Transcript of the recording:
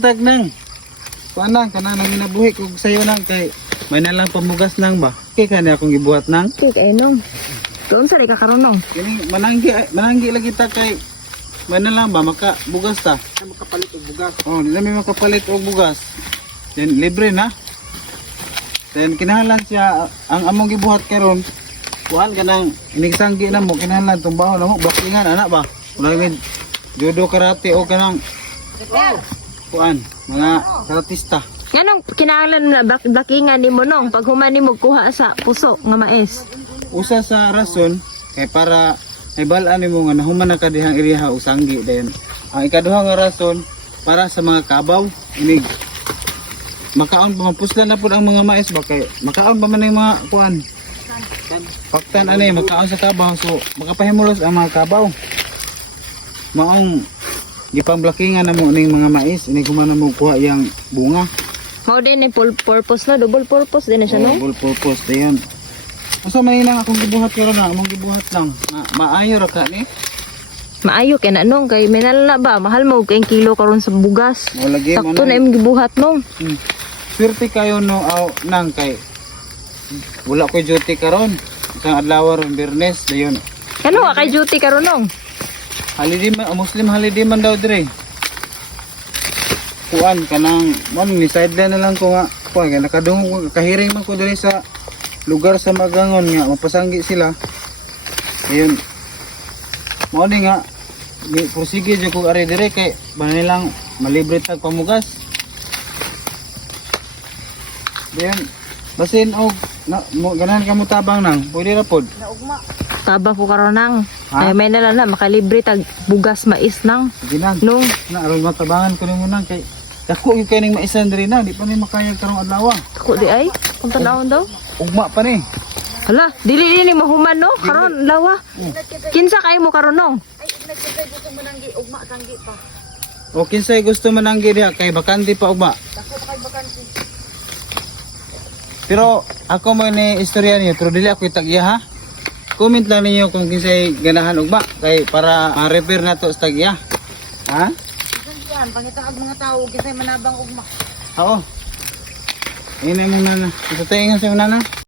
Tag nang. Kuan nang kana nang ginabuhi kog sayo nang kay may nalang pamugas nang ba. Kay kani akong gibuhat nang. Kay kainong. Doon sa ka karunong. Kini mananggi lagi ta kay may nalang ba makabugas ta. Makapalit og bugas. Oh, dili may makapalit og bugas. Then libre na. Then kinahanglan siya ang among gibuhat karon. Kuan kanang inigsanggi na mo kinahanglan tumbaho na mo baklingan ana ba. Wala may judo karate o kanang kuan mga karatista. Ganong kinahanglan na blakingan ni mo nong pag human nimo kuha sa puso nga mais. Usa sa rason kay para ay balaan nimo nga nahuman na ka dihang iriha usanggi dayon. Ang ikaduha nga rason para sa mga kabaw inig makaon pa mapuslan na pud ang mga mais ba kay makaon pa man ang mga kuan. Paktan ani makaon sa kabaw so makapahimulos ang mga kabaw. Maong gipang-blakingan na mo ning mga mais inig human na mo kuha yang bunga. Mao din ni full purpose na, double purpose din na siya no. Full purpose dayon. Asa man lang akong gibuhat karon na among gibuhat lang. Maayo ra ka ni. Maayo kay na nong kay minala ba mahal mo kay kilo karon sa bugas. Mo lagi mo Sakto na imong gibuhat nong. Swerte kayo no aw nang kay wala ko duty karon. Isang adlaw ron Biyernes dayon. Ano wa kay duty karon nong? Holiday man, Muslim holiday man daw dire. Kuan kanang man ni sideline na lang ko nga. Kuan kay nakadungog ko kahiring man ko dire sa lugar sa Magangon nga mapasanggi sila. Ayun. Mao ni nga ni prosige jud ko ari dire kay banay lang malibre tag pamugas. Diyan basin og ganahan ka mo tabang nang pwede ra pod. Taba ko karon nang. Ha? Ay may nala na makalibre tag bugas mais nang. Ginan. Nung Na aron matabangan ko nimo nang kay dako yung kaning maisan diri na di pa ni makaya karong adlaw. ako di ay kung tanawon daw. Ugma pa ni. Hala, dili ni mahuman no karon lawa. Kinsa kay mo karon nong? O kinsay gusto mananggi diha kay bakante pa ugma. Pero ako mo ni istorya niyo pero dili ako itagya ha. Comment lang ninyo kung kinsay ganahan ugma kay para ma-repair na to sa tagya. Ha? Yan, pangitaag mga tao, kisay manabang ugma. Oo. Ini mo nana. Ito tayo nga sa nana.